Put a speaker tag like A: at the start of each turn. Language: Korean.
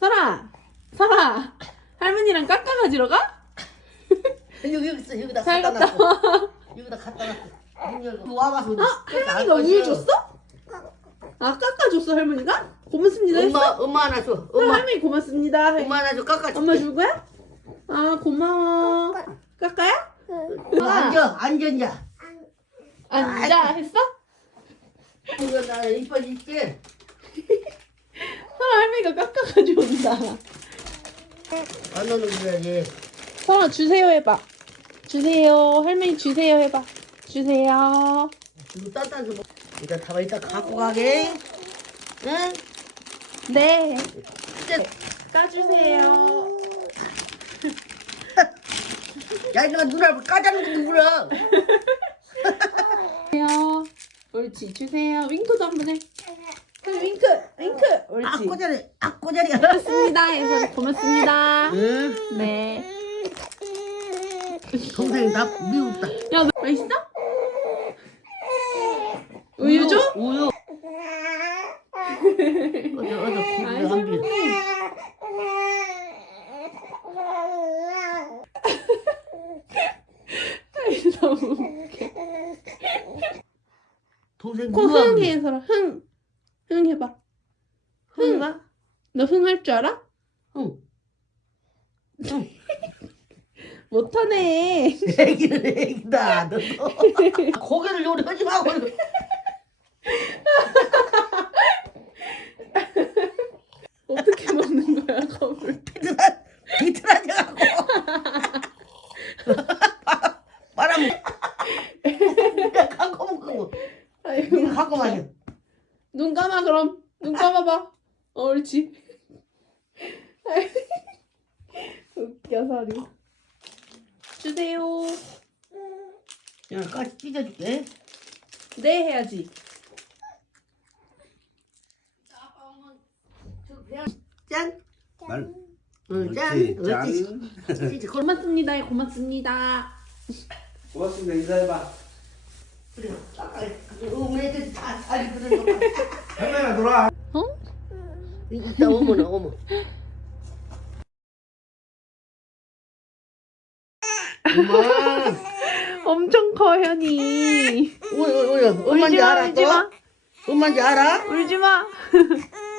A: 설아, 설아, 할머니랑 깎아 가지러 가?
B: 여기 여기 있어 여기다
A: 잘
B: 갖다
A: 갔다 와.
B: 여기다 갖다 놨어 문 열고 와봐서
A: 아, 할머니가 우유 줬어? 아, 깎아줬어, 할머니가? 고맙습니다. 했어?
B: 엄마 엄마 하나 줘
A: 그럼
B: 엄마
A: 할머니 고맙습니다.
B: 엄마 하나 줘 깎아줄게
A: 엄마 줄 거야? 아, 고마워. 깎아요?
B: 어, 앉아 앉아 이제
A: 앉아, 했어?
B: 이거 나 이뻐질게
A: 설아, 할머니가 깎아가지고 온다.
B: 안 넣는 거야지
A: 설아, 주세요 해봐. 주세요. 할머니 주세요 해봐. 주세요.
B: 이거 따뜻하게 먹 이거 다봐 이따 갖고 가게 응?
A: 네.
B: 이제
A: 까주세요.
B: 야 이거 누나를 까자는 거 물어
A: 주세요. 옳지, 주세요. 윙크도 한번 해. 할머니 윙크, 윙크.
B: 아
A: 옳지.
B: 꼬자리 아 꼬자리가
A: 고맙습니다. 해서 고맙습니다.
B: 응?
A: 네.
B: 동생이 나 미웠다
A: 야, 너 맛있어? 우유 줘?
B: 우유 어제 어제
A: 아이,
B: 한 비.
A: 할머니. 아이, 너무.
B: 동생
A: 코
B: 누가
A: 흥 해, 설아. 흥. 흥 해봐. 흥. 너흥할 줄 알아?
B: 응.
A: 못하네.
B: 애기는 애기다. 너 고개를 요리하지 마고.
A: 어떻게 먹는 거야?
B: 비틀어 비틀어져 갖고. 바람. 내가 갖고 먹고. 이거 갖고 마셔.
A: 눈 감아, 그럼. 눈 감아봐. 어, 옳지. 웃겨, 설이. 주세요.
B: 야, 까지 찢어줄게.
A: 네, 해야지.
B: 짠.
C: 말.
B: 응, 짠.
C: 그렇지,
B: 그렇지.
C: 짠.
B: 걸
A: 고맙습니다. 고맙습니다.
C: 고맙습니다. 인사해봐.
B: 그래. 아까 다 살이 거.
A: 어?
B: 이따 오면 어머. 엄마.
A: 엄청 커, 현이.
B: 오이 오이 오이. 엄마인지 알아
A: 울지 마.
B: 엄마인지 알아?
A: 울지 마.